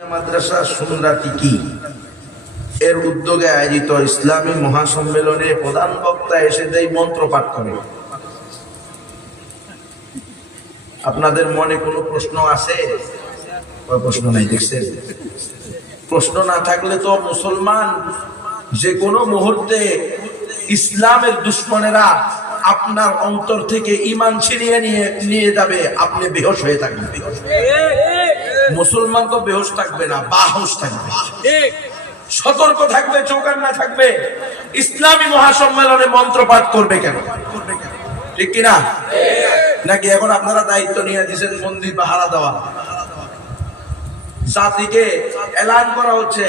মাদ্রাসা সুন্নাতি কি এর উদ্যোগে আয়োজিত ইসলামী মহাসম্মেলনে প্রধান বক্তা এসে দেয় মন্ত্র পাঠ করে। আপনাদের মনে কোনো প্রশ্ন আছে? প্রশ্ন নাই, দেখছেন? প্রশ্ন না থাকলে তো মুসলমান যে কোনো মুহূর্তে ইসলামের দুশ্মনেরা আপনার অন্তর থেকে ইমান ছিনিয়ে নিয়ে নিয়ে যাবে। আপনি বেহোশ হয়ে থাকবেন। মুসলমান তো বেহোশ থাকবে না বাহস থাকবে। সতর্ক থাকবে চৌকান্না থাকবে। ইসলামী মহাসম্মেলনে মন্ত্র পাঠ করবে কেন? ঠিক কিনা? নাকি এখন আপনারা দায়িত্ব নিয়ে দিয়েছেন মন্দির পাহারা দেওয়া? জাতিকে এলান করা হচ্ছে।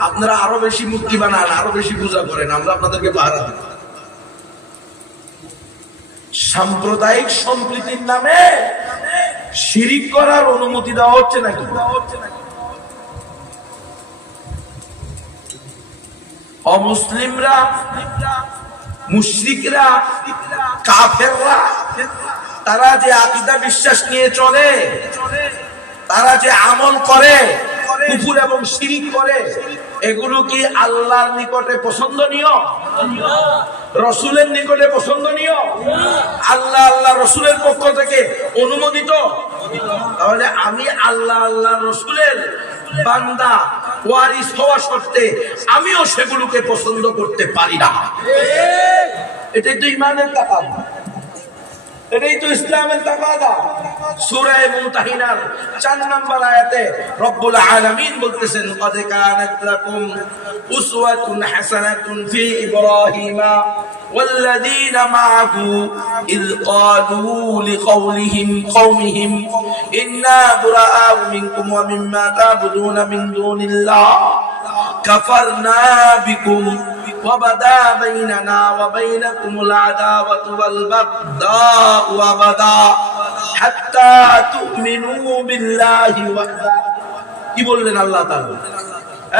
আপনারা আরও বেশি মুক্তি বানান আরও বেশি পূজা করেন আমরা আপনাদেরকে পাহারা দিই সাম্প্রদায়িক সম্প্রীতির নামে শিরিক করার অনুমতি দেওয়া হচ্ছে নাকি? অমুসলিমরা কাফেররা, তারা যে আকিদা বিশ্বাস নিয়ে চলে, তারা যে আমল করে কুকুর এবং শিরিক করে, এগুলো কি আল্লাহর নিকটে পছন্দনীয়? রসুলের নিকটে পছন্দনীয়? আল্লাহ আল্লাহ রসুলের পক্ষ থেকে অনুমোদিত? তাহলে আমি আল্লাহ আল্লাহ রসুলের বান্দা ওয়ারিস হওয়া সত্ত্বে আমিও সেগুলোকে পছন্দ করতে পারি না। এটাই তো ইমানের তাকাদ এটাই তো ইসলামের তাকাদা সূরায়ে মুতাহিনার 4 নম্বর আয়াতে রব্বুল আলামিন বলতেছেন কদ কানাত লাকুম উসওয়াতুন হাসানাতুন ফি ইব্রাহিমা والذين معه إذ قالوا لقولهم قومهم إنا براء منكم ومما تعبدون من دون الله كفرنا بكم وبدا بيننا وبينكم العداوة والبغضاء وبدا حتى تؤمنوا بالله وحده কি বললেন আল্লাহ তাআলা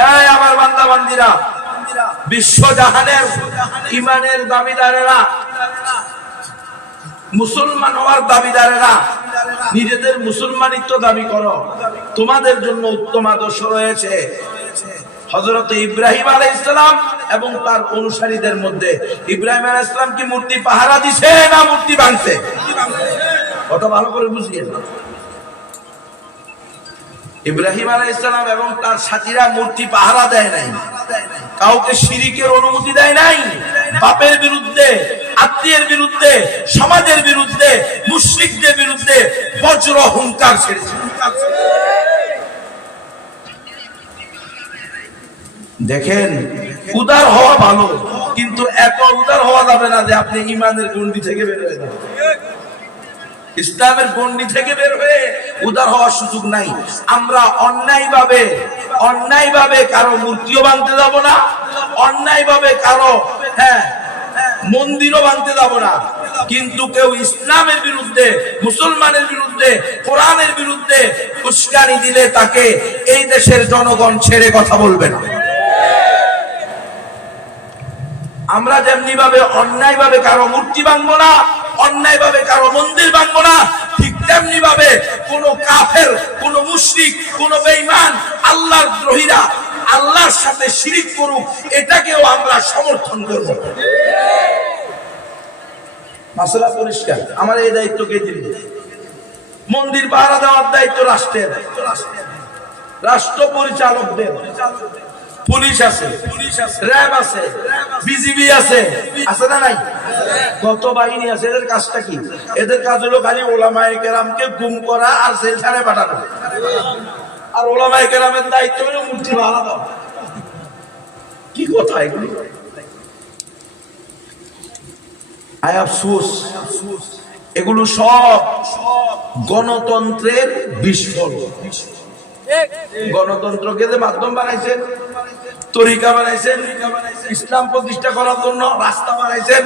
এই আমার বান্দা বান্দিরা বিশ্ব জাহানের ইমানের দাবিদারেরা মুসলমান হওয়ার দাবিদারেরা নিজেদের মুসলমানিত্ব দাবি করো তোমাদের জন্য উত্তম আদর্শ রয়েছে হজরত ইব্রাহিম আলাই ইসলাম এবং তার অনুসারীদের মধ্যে ইব্রাহিম আলাই ইসলাম কি মূর্তি পাহারা দিছে না মূর্তি ভাঙছে? কত ভালো করে বুঝিয়ে ইব্রাহিম আলাই ইসলাম এবং তার সাথীরা মূর্তি পাহারা দেয় নাই। কাউকে শিরিকের অনুমতি দেয় নাই। বাপের বিরুদ্ধে, আত্মীয়ের বিরুদ্ধে, সমাজের বিরুদ্ধে, মুশ্রিকদের বিরুদ্ধে বজ্র হুঙ্কার ছেড়েছে। দেখেন, উদার হওয়া ভালো, কিন্তু এত উদার হওয়া যাবে না যে আপনি ইমানের গন্ডি থেকে বের হয়ে ইসলামের গন্ডি থেকে বের হয়ে উদার হওয়ার সুযোগ নাই। আমরা অন্যায় ভাবে অন্যায় ভাবে কারও মূর্তিও বানতে যাব না অন্যায় ভাবে কারও হ্যাঁ মন্দিরও বানতে যাব না। কিন্তু কেউ ইসলামের বিরুদ্ধে, মুসলমানের বিরুদ্ধে, কোরআনের বিরুদ্ধে উস্কানি দিলে তাকে এই দেশের জনগণ ছেড়ে কথা বলবে না। আমরা যেমনি ভাবে অন্যায় ভাবে কারও মূর্তি ভাঙবো না অন্যায় ভাবে কারও মন্দির ভাঙবো না, ঠিক তেমনি ভাবে কোন কাফের, কোন মুশরিক, কোন বেঈমান আল্লাহর দ্রোহীরা আল্লাহর সাথে শিরিক করুক, এটাকেও আমরা সমর্থন করব। মাসলা পরিষ্কার, আমার এই দায়িত্ব কে দিল মন্দির পাহারা দেওয়ার দায়িত্ব রাষ্ট্রের। রাষ্ট্র পরিচালকদের। পুলিশ আছে, র্যাব আছে, বিজিবি আছে আছে না নাই? কত বাহিনী আছে, এদের কাজটা কি? এদের কাজ হলো খালি ওলামায়ে কেরামকে গুম করা আর জেলখানে পাঠানো। আর ওলামায়ে কেরামের দায়িত্ব হলো মূর্তি ভাড়া দাও কি কথা এগুলো? আয় আফসোস, এগুলো সব গণতন্ত্রের বিস্ফোরণ। গণতন্ত্রকে যে মাধ্যম বানাইছেন তরিকা বানাইছেন ইসলাম প্রতিষ্ঠা করার জন্য রাস্তা বানাইছেন